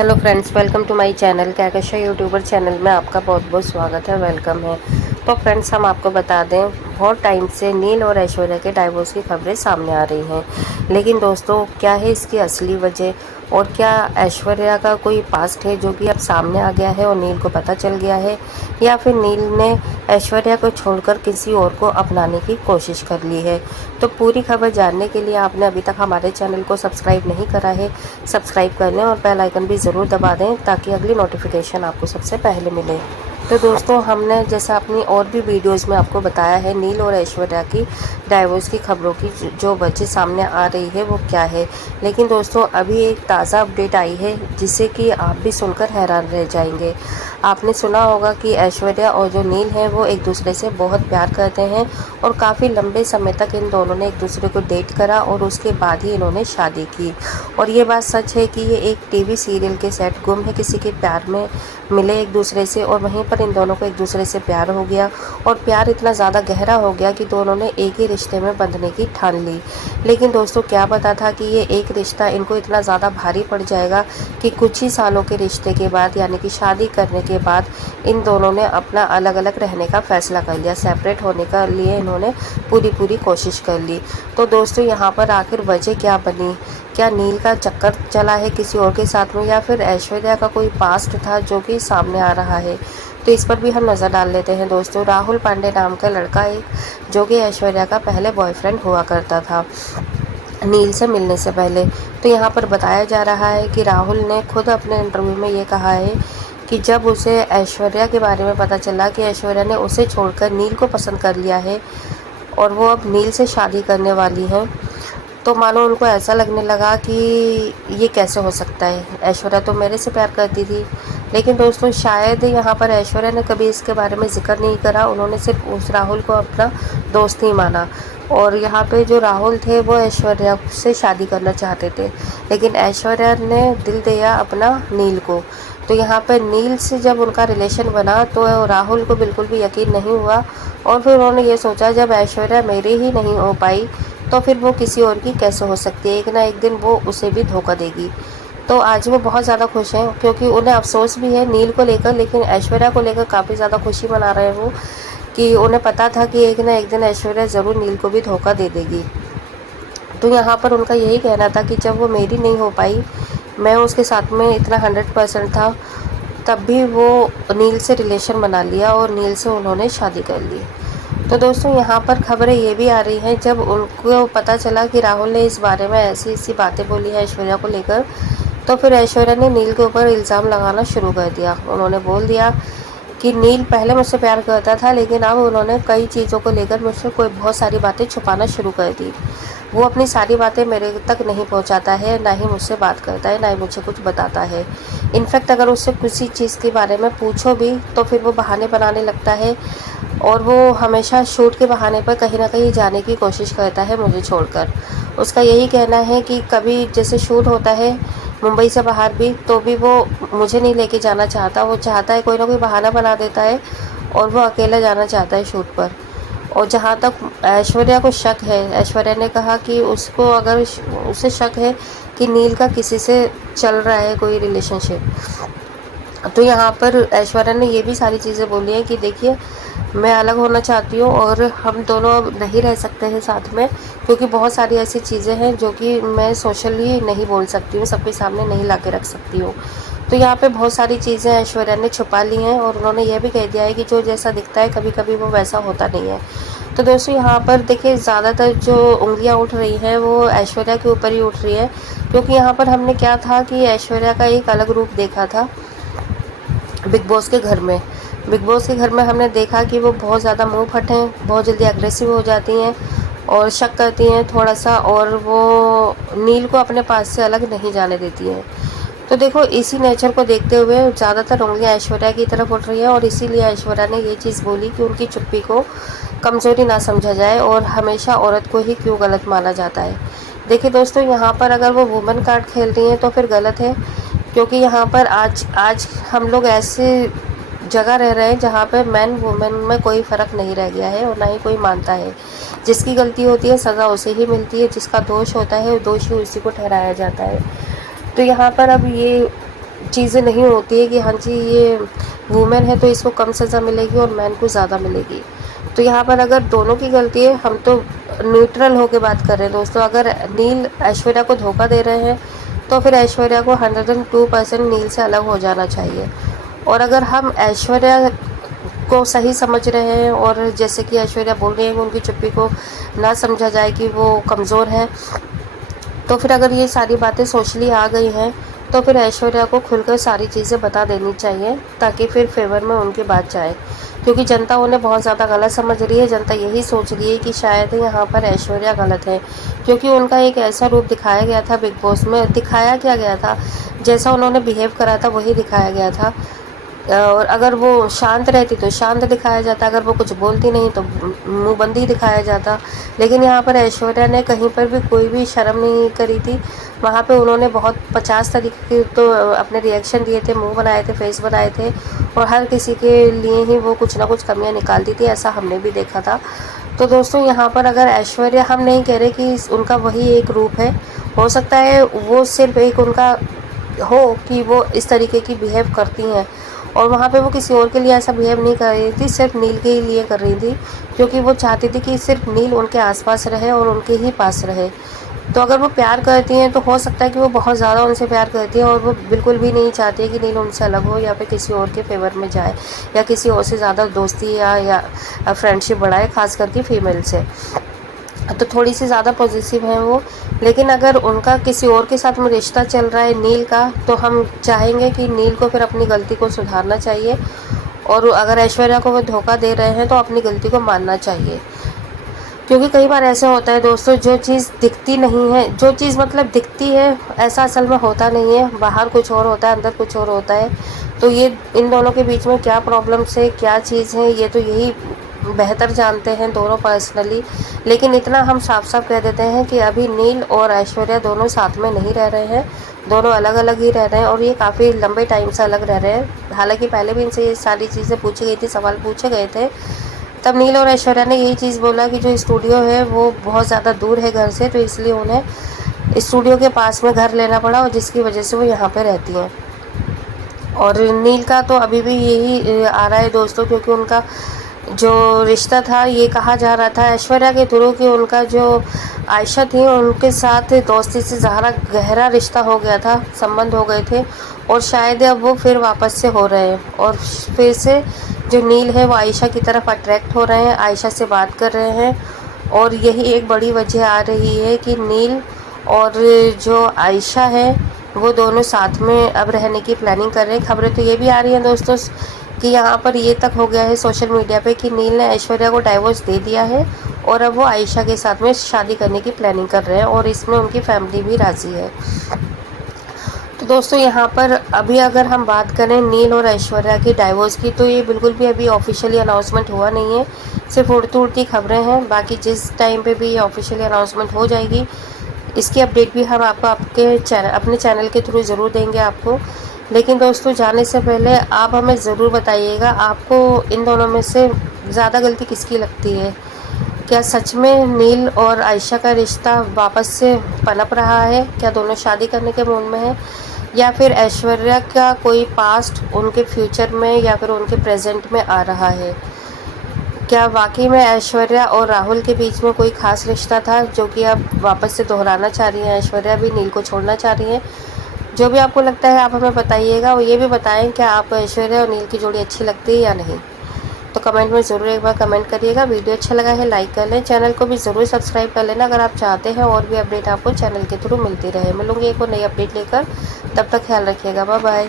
Hello friends, welcome to my channel Kahkasha youtuber channel में आपका बहुत बहुत स्वागत है, वेलकम है। तो फ्रेंड्स, हम आपको बता दें, बहुत टाइम से नील और ऐश्वर्या के डाइवोर्स की खबरें सामने आ रही हैं। लेकिन दोस्तों, क्या है इसकी असली वजह, और क्या ऐश्वर्या का कोई पास्ट है जो कि अब सामने आ गया है और नील को पता चल गया है, या फिर नील ने ऐश्वर्या को छोड़कर किसी और को अपनाने की कोशिश कर ली है। तो पूरी खबर जानने के लिए आपने अभी तक हमारे चैनल को सब्सक्राइब नहीं करा है, सब्सक्राइब कर लें और बेल आइकन भी ज़रूर दबा दें ताकि अगली नोटिफिकेशन आपको सबसे पहले मिले। तो दोस्तों, हमने जैसा अपनी और भी वीडियोस में आपको बताया है, नील और ऐश्वर्या की डाइवोर्स की खबरों की जो वजह सामने आ रही है वो क्या है। लेकिन दोस्तों, अभी एक ताज़ा अपडेट आई है जिससे कि आप भी सुनकर हैरान रह जाएंगे। आपने सुना होगा कि ऐश्वर्या और जो नील हैं वो एक दूसरे से बहुत प्यार करते हैं और काफ़ी लंबे समय तक इन दोनों ने एक दूसरे को डेट करा और उसके बाद ही इन्होंने शादी की। और ये बात सच है कि ये एक टीवी सीरियल के सेट गुम है किसी के प्यार में मिले एक दूसरे से, और वहीं पर इन दोनों को एक दूसरे से प्यार हो गया और प्यार इतना ज़्यादा गहरा हो गया कि दोनों ने एक ही रिश्ते में बंधने की ठान ली। लेकिन दोस्तों, क्या पता था कि ये एक रिश्ता इनको इतना ज़्यादा भारी पड़ जाएगा कि कुछ ही सालों के रिश्ते के बाद, यानी कि शादी करने के बाद, इन दोनों ने अपना अलग अलग रहने का फ़ैसला कर लिया। सेपरेट होने का लिए इन्होंने पूरी कोशिश कर ली। तो दोस्तों, यहाँ पर आखिर वजह क्या बनी? क्या नील का चक्कर चला है किसी और के साथ में, या फिर ऐश्वर्या का कोई पास्ट था जो कि सामने आ रहा है? तो इस पर भी हम नज़र डाल लेते हैं दोस्तों। राहुल पांडे नाम का लड़का एक, जो कि ऐश्वर्या का पहले बॉयफ्रेंड हुआ करता था नील से मिलने से पहले। तो यहाँ पर बताया जा रहा है कि राहुल ने खुद अपने इंटरव्यू में ये कहा है कि जब उसे ऐश्वर्या के बारे में पता चला कि ऐश्वर्या ने उसे छोड़कर नील को पसंद कर लिया है और वो अब नील से शादी करने वाली हैं, तो मानो उनको ऐसा लगने लगा कि ये कैसे हो सकता है, ऐश्वर्या तो मेरे से प्यार करती थी। लेकिन दोस्तों, शायद यहाँ पर ऐश्वर्या ने कभी इसके बारे में जिक्र नहीं करा, उन्होंने सिर्फ उस राहुल को अपना दोस्त ही माना। और यहाँ पे जो राहुल थे वो ऐश्वर्या से शादी करना चाहते थे, लेकिन ऐश्वर्या ने दिल दिया अपना नील को। तो यहाँ पे नील से जब उनका रिलेशन बना तो राहुल को बिल्कुल भी यकीन नहीं हुआ, और फिर उन्होंने ये सोचा, जब ऐश्वर्या मेरी ही नहीं हो पाई तो फिर वो किसी और की कैसे हो सकती है, एक ना एक दिन वो उसे भी धोखा देगी। तो आज वो बहुत ज़्यादा खुश हैं, क्योंकि उन्हें अफसोस भी है नील को लेकर, लेकिन ऐश्वर्या को लेकर काफ़ी ज़्यादा खुशी मना रहे हैं वो, कि उन्हें पता था कि एक ना एक दिन ऐश्वर्या ज़रूर नील को भी धोखा दे देगी। तो यहाँ पर उनका यही कहना था कि जब वो मेरी नहीं हो पाई, मैं उसके साथ में इतना 100% था, तब भी वो नील से रिलेशन बना लिया और नील से उन्होंने शादी कर ली। तो दोस्तों, यहाँ पर खबरें ये भी आ रही हैं, जब उनको पता चला कि राहुल ने इस बारे में ऐसी ऐसी बातें बोली है ऐश्वर्या को लेकर, तो फिर ऐश्वर्या ने नील के ऊपर इल्ज़ाम लगाना शुरू कर दिया। उन्होंने बोल दिया कि नील पहले मुझसे प्यार करता था, लेकिन अब उन्होंने कई चीज़ों को लेकर मुझसे कोई बहुत सारी बातें छुपाना शुरू कर दी। वो अपनी सारी बातें मेरे तक नहीं पहुंचाता है, ना ही मुझसे बात करता है, ना ही मुझे कुछ बताता है। इनफैक्ट अगर उससे किसी चीज़ के बारे में पूछो भी तो फिर वो बहाने बनाने लगता है, और वो हमेशा शूट के बहाने पर कहीं ना कहीं जाने की कोशिश करता है मुझे छोड़कर। उसका यही कहना है कि कभी जैसे शूट होता है मुंबई से बाहर भी, तो भी वो मुझे नहीं लेके जाना चाहता, वो चाहता है कोई ना कोई बहाना बना देता है और वो अकेला जाना चाहता है शूट पर। और जहाँ तक ऐश्वर्या को शक है, ऐश्वर्या ने कहा कि उसको अगर उसे शक है कि नील का किसी से चल रहा है कोई रिलेशनशिप, तो यहाँ पर ऐश्वर्या ने ये भी सारी चीज़ें बोली हैं कि देखिए, मैं अलग होना चाहती हूँ और हम दोनों अब नहीं रह सकते हैं साथ में, क्योंकि बहुत सारी ऐसी चीज़ें हैं जो कि मैं सोशली नहीं बोल सकती हूँ, सबके सामने नहीं ला के रख सकती हूँ। तो यहाँ पे बहुत सारी चीज़ें ऐश्वर्या ने छुपा ली हैं, और उन्होंने यह भी कह दिया है कि जो जैसा दिखता है कभी कभी वो वैसा होता नहीं है। तो दोस्तों, यहाँ पर देखिए, ज़्यादातर जो उंगलियाँ उठ रही हैं वो ऐश्वर्या के ऊपर ही उठ रही है, क्योंकि यहाँ पर हमने क्या था कि ऐश्वर्या का एक अलग रूप देखा था बिग बॉस के घर में। बिग बॉस के घर में हमने देखा कि वो बहुत ज़्यादा मुंह फट हैं, बहुत जल्दी अग्रेसिव हो जाती हैं और शक करती हैं थोड़ा सा, और वो नील को अपने पास से अलग नहीं जाने देती हैं। तो देखो, इसी नेचर को देखते हुए ज़्यादातर उंगलियां ऐश्वर्या की तरफ उठ रही है, और इसीलिए ऐश्वर्या ने ये चीज़ बोली कि उनकी चुप्पी को कमज़ोरी ना समझा जाए और हमेशा औरत को ही क्यों गलत माना जाता है। देखिए दोस्तों, यहाँ पर अगर वो वुमेन कार्ड खेल रही हैं तो फिर गलत है, क्योंकि यहाँ पर आज आज हम लोग ऐसे जगह रह रहे हैं जहाँ पे मैन वुमेन में कोई फ़र्क नहीं रह गया है और ना ही कोई मानता है। जिसकी गलती होती है सज़ा उसे ही मिलती है, जिसका दोष होता है दोषी उसी को ठहराया जाता है। तो यहाँ पर अब ये चीज़ें नहीं होती है कि हाँ जी ये वुमेन है तो इसको कम सज़ा मिलेगी और मैन को ज़्यादा मिलेगी। तो यहाँ पर अगर दोनों की गलती है, हम तो न्यूट्रल होकर बात कर रहे हैं दोस्तों। अगर नील ऐश्वर्या को धोखा दे रहे हैं तो फिर ऐश्वर्या को 102% नील से अलग हो जाना चाहिए। और अगर हम ऐश्वर्या को सही समझ रहे हैं और जैसे कि ऐश्वर्या बोल रही है कि उनकी चुप्पी को ना समझा जाए कि वो कमज़ोर है, तो फिर अगर ये सारी बातें सोशली आ गई हैं तो फिर ऐश्वर्या को खुलकर सारी चीज़ें बता देनी चाहिए ताकि फिर फेवर में उनकी बात जाए। क्योंकि जनता उन्हें बहुत ज़्यादा गलत समझ रही है। जनता यही सोच रही है कि शायद यहाँ पर ऐश्वर्या गलत है, क्योंकि उनका एक ऐसा रूप दिखाया गया था बिग बॉस में। दिखाया क्या गया था, जैसा उन्होंने बिहेव करा था वही दिखाया गया था। और अगर वो शांत रहती तो शांत दिखाया जाता, अगर वो कुछ बोलती नहीं तो मुँहबंदी दिखाया जाता। लेकिन यहाँ पर ऐश्वर्या ने कहीं पर भी कोई भी शर्म नहीं करी थी। वहाँ पे उन्होंने बहुत 50 तरीके के तो अपने रिएक्शन दिए थे, मुंह बनाए थे, फेस बनाए थे, और हर किसी के लिए ही वो कुछ ना कुछ कमियाँ निकालती थी। ऐसा हमने भी देखा था। तो दोस्तों यहाँ पर अगर ऐश्वर्या, हम नहीं कह रहे कि उनका वही एक रूप है, हो सकता है वो सिर्फ एक उनका हो कि वो इस तरीके की बिहेव करती हैं, और वहाँ पे वो किसी और के लिए ऐसा बिहेव नहीं कर रही थी, सिर्फ नील के ही लिए कर रही थी, क्योंकि वो चाहती थी कि सिर्फ नील उनके आसपास रहे और उनके ही पास रहे। तो अगर वो प्यार करती हैं तो हो सकता है कि वो बहुत ज़्यादा उनसे प्यार करती हैं और वो बिल्कुल भी नहीं चाहती है कि नील उनसे अलग हो या फिर किसी और के फेवर में जाए या किसी और से ज़्यादा दोस्ती या फ्रेंडशिप बढ़ाए, खास करके फीमेल से। तो थोड़ी सी ज़्यादा पॉजिटिव हैं वो। लेकिन अगर उनका किसी और के साथ में रिश्ता चल रहा है नील का, तो हम चाहेंगे कि नील को फिर अपनी गलती को सुधारना चाहिए। और अगर ऐश्वर्या को वो धोखा दे रहे हैं तो अपनी गलती को मानना चाहिए। क्योंकि कई बार ऐसे होता है दोस्तों, जो चीज़ दिखती नहीं है, जो चीज़ मतलब दिखती है ऐसा असल में होता नहीं है, बाहर कुछ और होता है, अंदर कुछ और होता है। तो ये इन दोनों के बीच में क्या प्रॉब्लम्स है, क्या चीज़ है, ये तो यही बेहतर जानते हैं दोनों पर्सनली। लेकिन इतना हम साफ साफ कह देते हैं कि अभी नील और ऐश्वर्या दोनों साथ में नहीं रह रहे हैं, दोनों अलग अलग ही रह रहे हैं, और ये काफ़ी लंबे टाइम से अलग रह रहे हैं। हालांकि पहले भी इनसे ये सारी चीज़ें पूछी गई थी, सवाल पूछे गए थे, तब नील और ऐश्वर्या ने यही चीज़ बोला कि जो स्टूडियो है वो बहुत ज़्यादा दूर है घर से, तो इसलिए उन्हें स्टूडियो के पास में घर लेना पड़ा, और जिसकी वजह से वो यहाँ पे रहती हैं। और नील का तो अभी भी यही आ रहा है दोस्तों, क्योंकि उनका जो रिश्ता था, ये कहा जा रहा था ऐश्वर्या के थ्रू कि उनका जो आयशा थी उनके साथ दोस्ती से ज़्यादा गहरा रिश्ता हो गया था, संबंध हो गए थे, और शायद अब वो फिर वापस से हो रहे हैं, और फिर से जो नील है वो आयशा की तरफ अट्रैक्ट हो रहे हैं, आयशा से बात कर रहे हैं। और यही एक बड़ी वजह आ रही है कि नील और जो आयशा है वो दोनों साथ में अब रहने की प्लानिंग कर रहे हैं। खबरें तो ये भी आ रही हैं दोस्तों कि यहाँ पर ये तक हो गया है सोशल मीडिया पे कि नील ने ऐश्वर्या को डाइवोर्स दे दिया है और अब वो आयशा के साथ में शादी करने की प्लानिंग कर रहे हैं, और इसमें उनकी फैमिली भी राज़ी है। तो दोस्तों यहाँ पर अभी अगर हम बात करें नील और ऐश्वर्या की डाइवोर्स की, तो ये बिल्कुल भी अभी ऑफिशियली अनाउंसमेंट हुआ नहीं है, सिर्फ उड़ती उड़ती खबरें हैं। बाकी जिस टाइम पे भी ये ऑफिशियली अनाउंसमेंट हो जाएगी, इसकी अपडेट भी हम आपको अपने चैनल के थ्रू ज़रूर देंगे आपको। लेकिन दोस्तों जाने से पहले आप हमें ज़रूर बताइएगा, आपको इन दोनों में से ज़्यादा गलती किसकी लगती है? क्या सच में नील और आयशा का रिश्ता वापस से पनप रहा है? क्या दोनों शादी करने के मूड में हैं? या फिर ऐश्वर्या का कोई पास्ट उनके फ्यूचर में या फिर उनके प्रेजेंट में आ रहा है? क्या वाकई में ऐश्वर्या और राहुल के बीच में कोई खास रिश्ता था जो कि अब वापस से दोहराना चाह रही हैं? ऐश्वर्या भी नील को छोड़ना चाह रही हैं? जो भी आपको लगता है आप हमें बताइएगा, और ये भी बताएं क्या आपको ऐश्वर्या और नील की जोड़ी अच्छी लगती है या नहीं। तो कमेंट में ज़रूर एक बार कमेंट करिएगा। वीडियो अच्छा लगा है लाइक कर लें, चैनल को भी ज़रूर सब्सक्राइब कर लेना अगर आप चाहते हैं और भी अपडेट आपको चैनल के थ्रू मिलती रहे। मिलूंगी एक और नई अपडेट लेकर, तब तक ख्याल रखिएगा, बाय बाय।